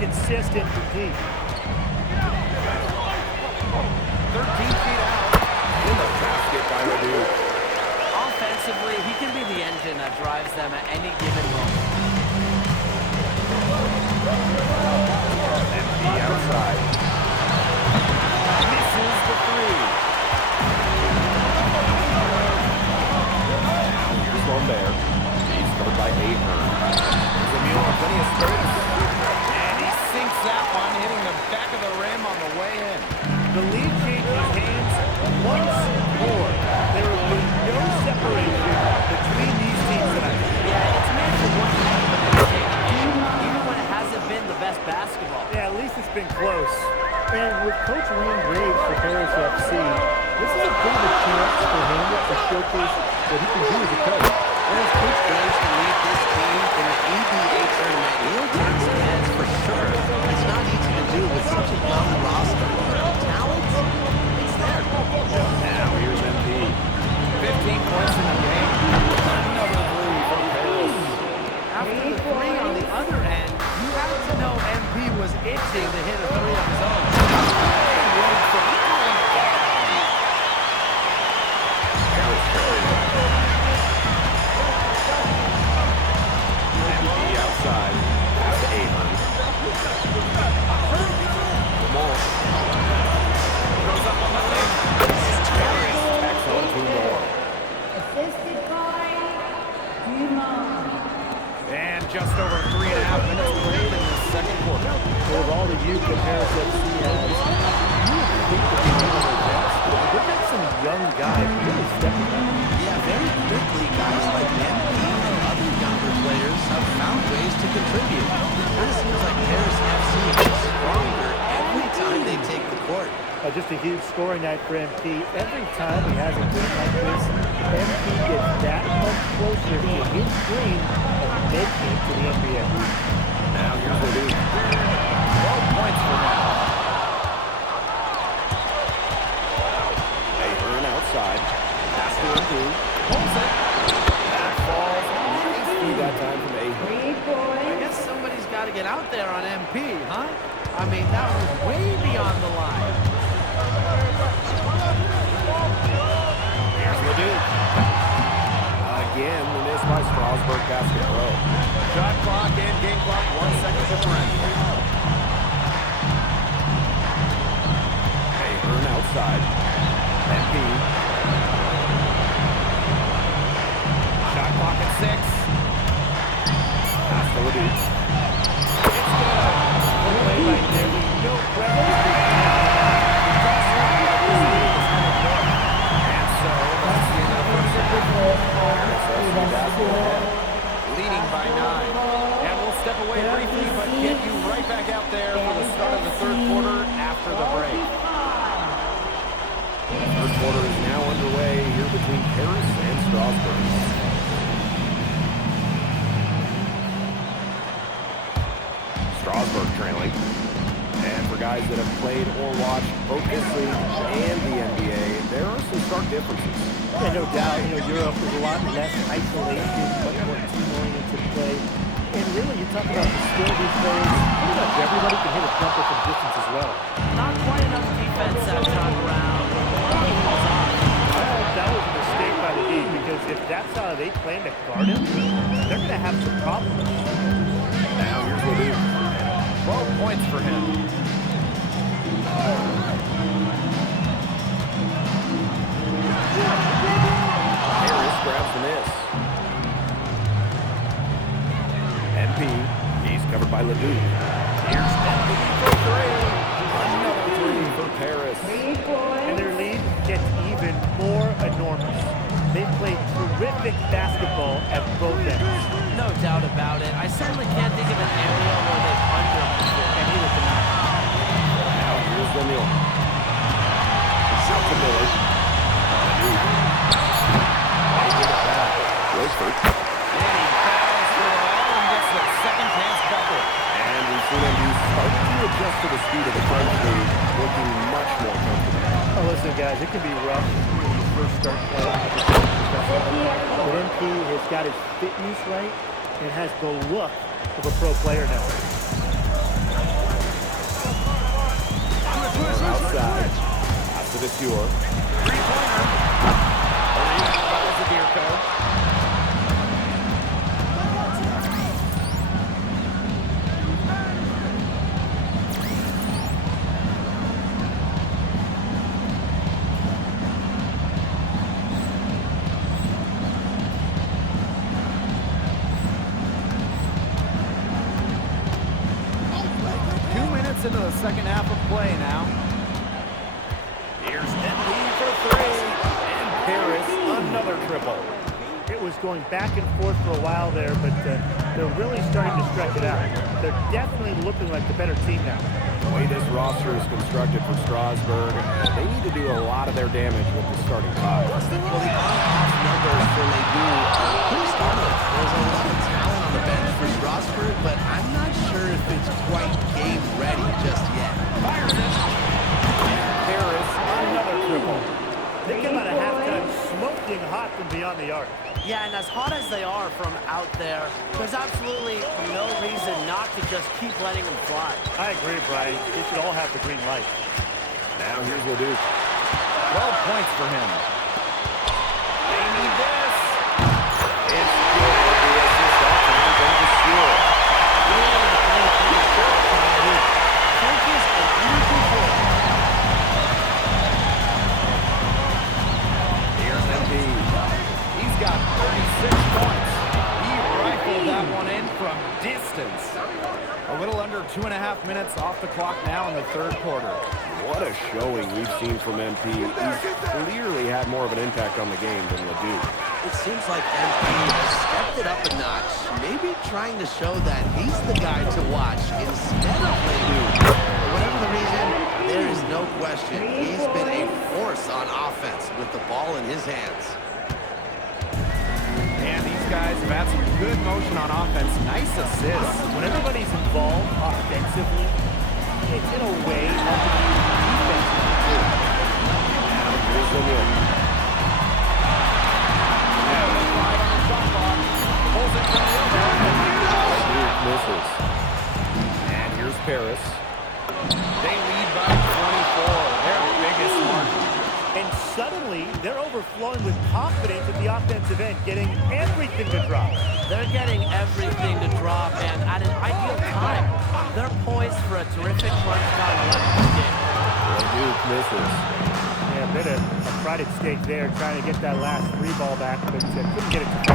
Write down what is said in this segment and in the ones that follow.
consistent from deep. 13 feet out. In the basket by Ledoux. Offensively, he can be the engine that drives them at any given moment. Empty outside. Misses the three. Now here's Lambert. He's covered by Ahern. There's Emile on plenty of space. And he sinks that one, hitting the back of the rim on the way in. The lead changes hands once more. There will be no separation between these teams tonight. Yeah, it's made for one heck of an entertaining game, even when it hasn't been the best basketball. Yeah, at least it's been close. And with Coach Wayne Graves for Paris FC, this is a bit of a chance for him to showcase what he can do as a coach. There's Coach Graves to lead this team in the EBA tournament. He'll turn some heads for sure. It's not easy to do with such a young roster. Talent, it's there. Now here's MP. 15 points in the game. Another three from Paris. After the three on the other end, you had to know MP was itching to hit a three of his own. MP outside. Pass to Ahern. Walsh. Goes up on the wing. Excellent to more. Assisted by Dumont. And just over 3.5 minutes played in the second quarter. So with all the youth that Paris FC has, you would think that they'd be one of their best. But look at some young guys really stepping up. Yeah, very quickly, guys like MP and other younger players have found ways to contribute. It kind of seems like Paris FC gets stronger every time they take the court. Just a huge scoring night for MP. Every time he has a game like this, MP gets that much closer to his dream of making it to the NBA. Now here's Ledoux. 12 points for him. Ahern outside. Pass to Ledoux. Holds it. That falls nicely that time from Ahern. 3 points. I guess somebody's got to get out there on MP, huh? I mean, that was way beyond the line. Here's Ledoux. Again, the miss by Strasburg basket pro. Shot clock and game clock, 1 second differential. Ahern outside. MP. Shot clock at 6. Pass to Ledoux. It's good. Play right there. There's no question. And so, that's the end of the first half. Leading by 9. And we'll step away briefly, but get you right back out there for the start of the third quarter after the break. The third quarter is now underway here between Paris and Strasburg. Strasburg trailing. And for guys that have played or watched both this league and the NBA, there are some stark differences. Yeah, no doubt. Europe is a lot less isolation, much more team-oriented play. And really, you talk about the skill of these players. Pretty much everybody can hit a jumper from distance as well. Not quite enough defense that time around. Well, that was a mistake by the D, because if that's how they plan to guard him, they're going to have some problems. Now here's Ledoux. 12 points for him. Harris grabs the miss. MP, he's covered by Ledoux. Here's MP for 3. Another 3 for Paris. 3 points. And their lead gets even more enormous. They play terrific basketball at both ends. No doubt about it. I certainly can't think of an area where they've underperformed. And neither can I. Now here's Emile. Out to Miller. Rochford. And he fouls for the ball and gets the second chance bucket. And we've seen him starting to adjust to the speed of the French league, looking much more comfortable. Oh, listen, guys, it can be rough when you first start playing. But MP has got his fitness right and has the look of a pro player now. Monsieur. Three-pointer. That was a beer code. Into the second half of play now. Here's Embiid for three. And Harris, another triple. It was going back and forth for a while there, but they're really starting to stretch it out. They're definitely looking like the better team now. The way this roster is constructed for Strasburg, they need to do a lot of their damage with the starting five. Well, the on-off numbers for Ledoux are pretty startling. There's a lot of talent on the bench for Strasburg, but I'm not sure if it's quite game ready just yet. Fires it. Harris, another triple. They came out of halftime smoking hot from beyond the arc. Yeah, and as hot as they are from out there, there's absolutely no reason not to just keep letting them fly. I agree, Brian. They should all have the green light. Now here's Ledoux. 12 points for him. They need this. It's good. The assist that time from Monsieur. Focus and under control. Here's Embiid. He's got 36 points. He rifled that one in from distance. A little under 2.5 minutes off the clock now in the third quarter. What a showing we've seen from MP. He's clearly had more of an impact on the game than Ledoux. It seems like MP has stepped it up a notch, maybe trying to show that he's the guy to watch instead of Ledoux. For whatever the reason, there is no question he's been a force on offense with the ball in his hands. And these guys have had some good motion on offense. Nice assists. When everybody's involved offensively, it's in a way helping you defensively too. Now here's Ledoux. Pulls it from the other. Ledoux misses. And here's Paris. They lead by 24. Their biggest margin. And suddenly, they're overflowing with confidence at the offensive end, getting everything to drop. They're getting everything to drop, and at an ideal time. They're poised for a terrific crunch time run in this game. Ledoux misses. Yeah, a bit of a pride at stake there, trying to get that last three ball back, but couldn't get it to He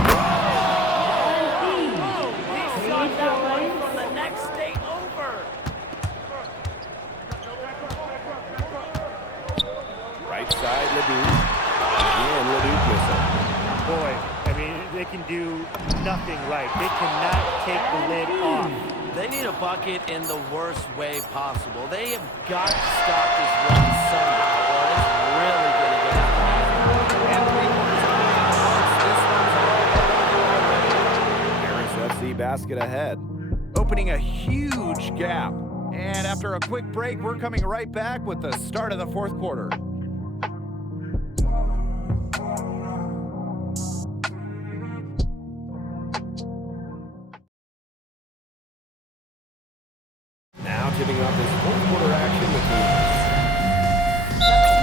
shot that one from the next state over. Right side, Ledoux. Again, Ledoux missing. Boy, I mean, they can do nothing right. They cannot take the lid off. They need a bucket in the worst way possible. They have got to stop this run somehow, or it's really going to get out of hand. And 3 quarters of the Paris FC basket ahead. opening a huge gap. And after a quick break, we're coming right back with the start of the fourth quarter. Now tipping off this fourth quarter action between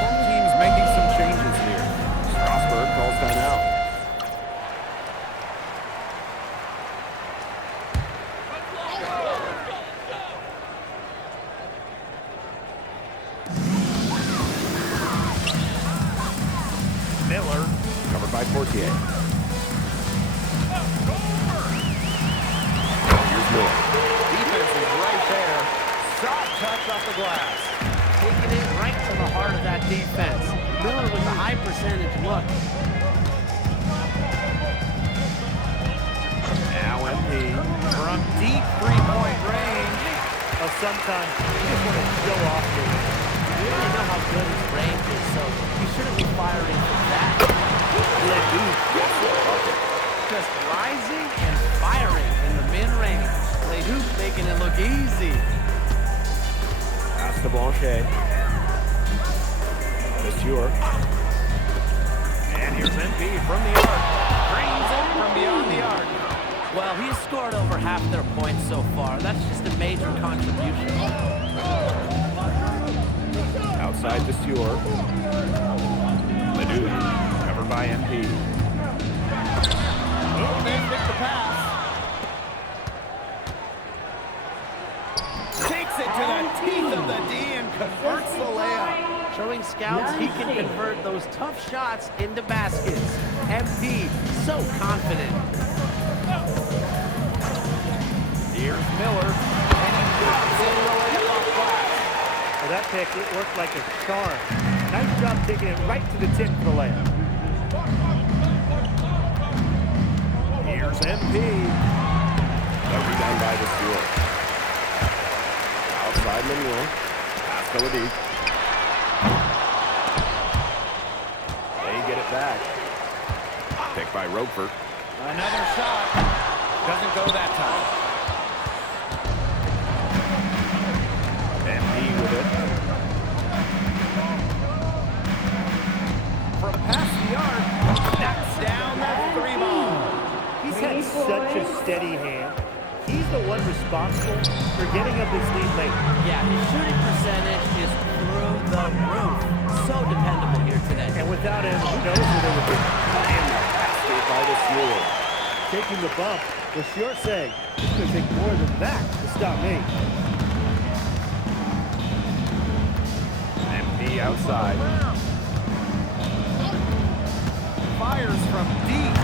Both teams making some changes here. Strasburg calls timeout. Miller. Covered by Portier. Here's Miller. Defense is right there. Soft touch off the glass. Taking it right to the heart of that defense. Miller with a high percentage look. Now MP from deep three-point range. Sometimes you just want to show off your range. We already know how good his range is, so he shouldn't be firing for that. Ledoux gets the bucket. Just rising and firing in the mid-range. Ledoux making it look easy. Pass to Blanchet. Monsieur. And here's MP from the arc. Brings it from beyond the arc. Well, he's scored over half their points so far. That's just a major contribution. Outside to Stewart. Leduc, covered by MP. Oh, they picked the pass. Takes it to the teeth of the D and converts the layup. Showing scouts he can convert those tough shots into baskets. MP, so confident. Here's Miller, and he drops in the layup off glass. For that pick, it worked like a charm. Nice job taking it right to the tip for the layup. Here's MP. The rebound by the Stewart. Outside Lemuel. Pass to Leduc. They get it back. Picked by Roquefort. Another shot. Doesn't go that time. MP with it. From past the arc, knocks down the three ball. He's had such a steady hand. He's the one responsible for getting up this lead late. Yeah, his shooting percentage is through the roof. So dependable here today. And without him, who knows where they would be. And the basket by the Stewart. Taking the bump, the short saying, it's going to take more than that to stop me. MP outside. Fires from deep.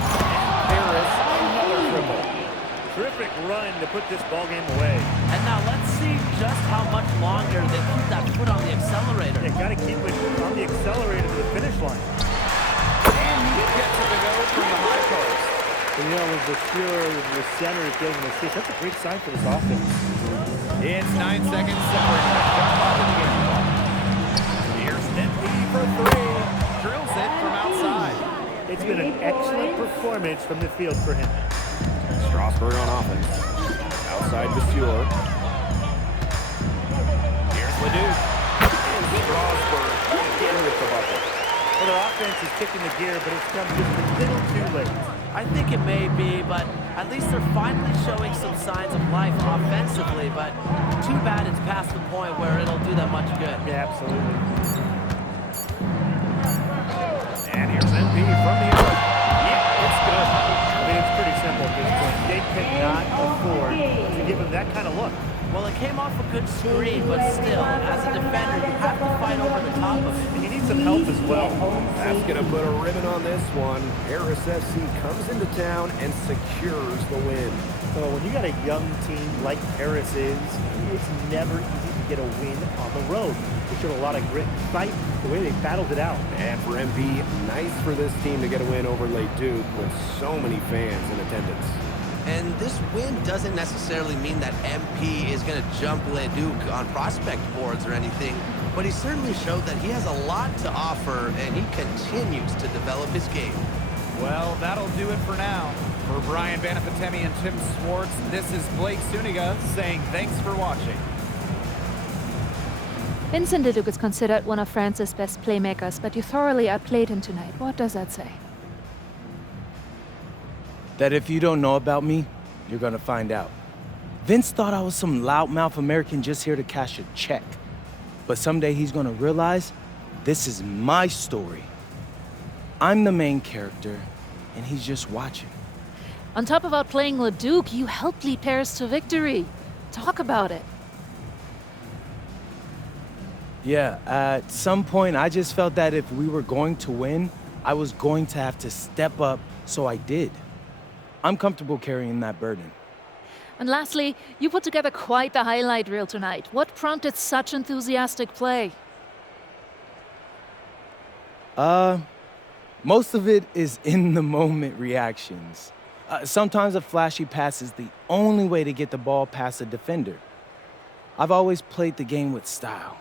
Harris, another triple. Terrific run to put this ball game away. And now let's see just how much longer they keep that foot on the accelerator. They got to keep it on the accelerator to the finish line. And he gets it to go from the high post. And you know, with the Stewart, the center is getting an assist, that's a great sign for this offense. It's 9 seconds separating the shot clock in the game. Here's MP for three. Drills it from outside. It's been an excellent performance from the field for him. Strasburg on offense. Outside to Stewart. Here's Leduc. And Strasburg again with the bucket. Well, their offense is kicking the gear, but it's come just a little too late. I think it may be, but at least they're finally showing some signs of life offensively. But too bad it's past the point where it'll do that much good. Yeah, absolutely. And here's MP from the arc. Yeah, it's good. I mean, it's pretty simple at this point. They cannot afford to give him that kind of look. Well, it came off a good screen, but still, as a defender, you have to fight over the top of it. And he needs some help as well. That's going to put a ribbon on this one. Harris FC comes into town and secures the win. So when you got a young team like Harris is, it's never easy to get a win on the road. They showed a lot of grit and fight, the way they battled it out. And for MP, nice for this team to get a win over Leduc with so many fans in attendance. And this win doesn't necessarily mean that MP is going to jump Leduc on prospect boards or anything, but he certainly showed that he has a lot to offer, and he continues to develop his game. Well, that'll do it for now. For Brian Banafitemi and Tim Swartz, this is Blake Suniga saying thanks for watching. Vincent Leduc is considered one of France's best playmakers, but you thoroughly outplayed him tonight. What does that say? That if you don't know about me, you're gonna find out. Vince thought I was some loudmouth American just here to cash a check. But someday he's gonna realize this is my story. I'm the main character, and he's just watching. On top of outplaying Leduc, you helped lead Paris to victory. Talk about it. Yeah, at some point I just felt that if we were going to win, I was going to have to step up, so I did. I'm comfortable carrying that burden. And lastly, you put together quite the highlight reel tonight. What prompted such enthusiastic play? Most of it is in-the-moment reactions. Sometimes a flashy pass is the only way to get the ball past a defender. I've always played the game with style.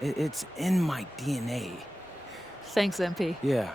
It's in my DNA. Thanks, MP. Yeah.